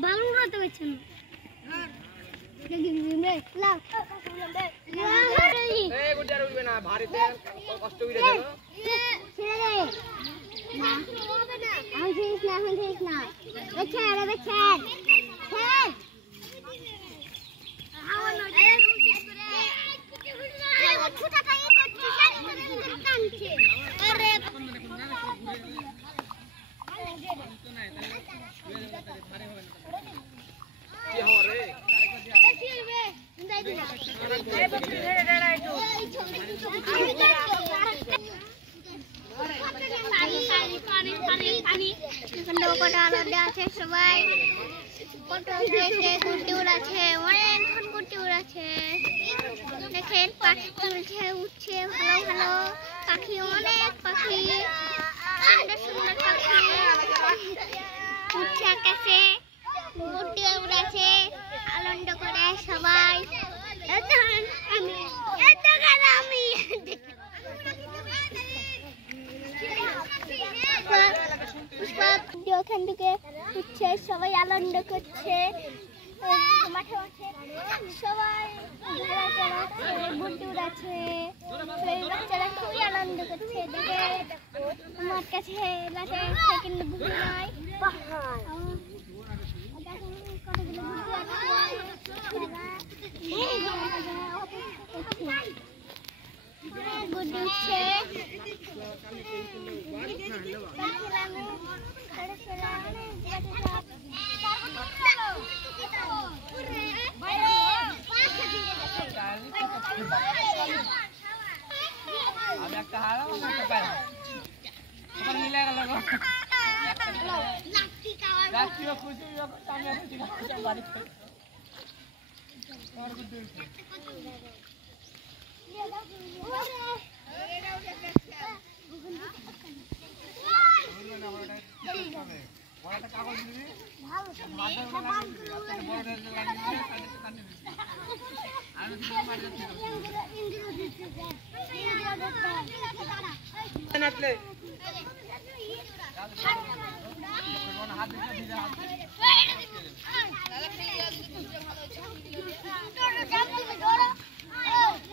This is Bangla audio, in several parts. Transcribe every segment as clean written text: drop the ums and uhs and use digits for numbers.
balon rata bachan গুডার উঠবে না ভারীতে কষ্ট করে দিল ছেড়ে দে এখন ঠিক না ছেড়ে ছোটা কাই করছিস কানছে আরে কি হরে সবাই গুটি উড়াচ্ছে অনেকক্ষণ গুটি উড়াচ্ছে দেখেন পাখি তুলছে উঠছে ভালো ভালো পাখি অনেক পাখি সুন্দর সুন্দর পাখি উঠছে আকাশে গুটি উড়াচ্ছে আনন্দ করে সবাই ওখান থেকে উঠছে সবাই আনন্দ করছে মাঠে মাঠে সবাই গুটি উড়াচ্ছে বাচ্চারা খুবই আনন্দ করছে দেখে আমার কাছে কিন্তু গুটি নাই গুটি উঠছে আমি একটা হারা একটা পাইলাম ওখানে মিলে গেল রাত্রিও খুশি আমিও খুশি বাড়িতে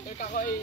এটা হয়